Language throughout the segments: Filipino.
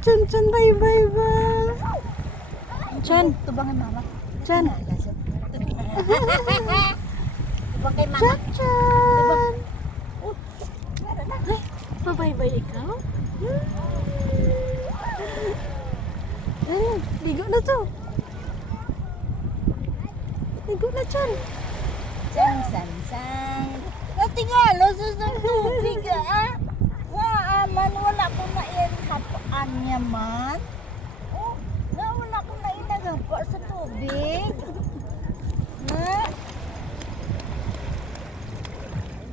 Chan Chan, bye bye ba. Chan, Tubangin mama. Chan. Tubang kay mama. Chan Chan. Oh, meron na. Bye bye ikaw. Ligo na to. Ligo na Chan. Sang sang sang. Tingnan, losos ng tubig ah. Man, wala ko na yan hapaan niya man. Oh, wala ko na inagapa sa tubig. Ha?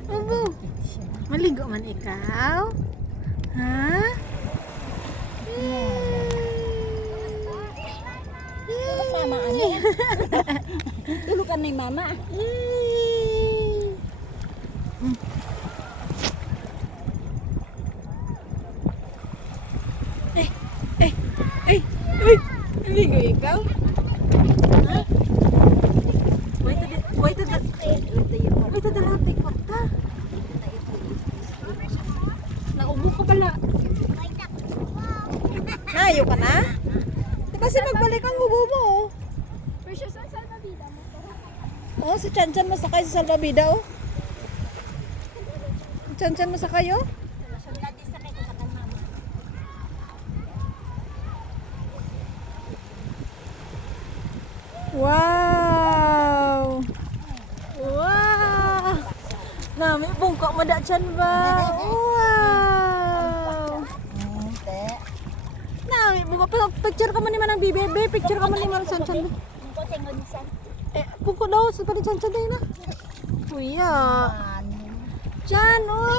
Ubo. Maligo man ikaw? Ha? Kasama ani. Tulukan ni mama. Ligo ikaw? Ha? Wait to the lapik kota. Naubo ka pala. Nayo ka na? Di ba si magbalik ang bubo mo? Precious ang salvavida mo. Oh, si Chan Chan masakay sa salvavida oh. Chan Chan masakay oh. Wow! Wow! Nami bungkak mo dak Chan ba? Wow! Nami bungkak picture ka man ni manang bibebe, picture ka man ni manang Chan Chan. Bungkak daw sa pala Chan Chan day na. Kuya. Chan, oh!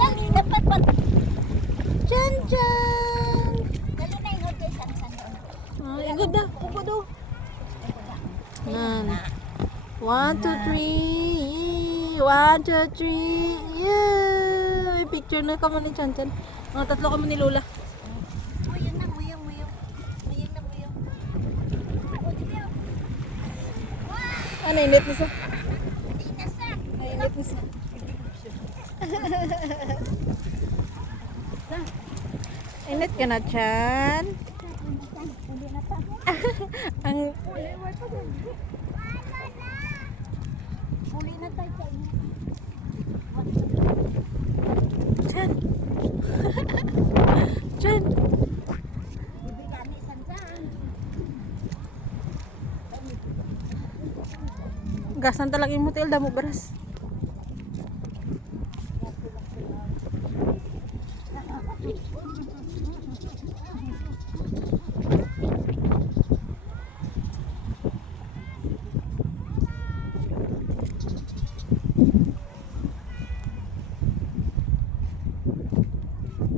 Dali dapat pa. Chan Chan. Dali na ingod kay sang. Igod na, bungkak daw. Yan. 1, 2, 3. 1, 2, 3. Yeah! May picture na kamo ni Chan Chan. Mga tatlo kamo ni Lola. Muyong na, muyong. Muyong na, muyong. Oh, dito. Ano, init na sa? Dito sa. Ay, init na sa. Init ka na, Chan. Uli na pa. Ang... Uli na tayo sa inyo. Chan. Chan. Bibigani sanjan. Gasan talaga yung motel, damo baras.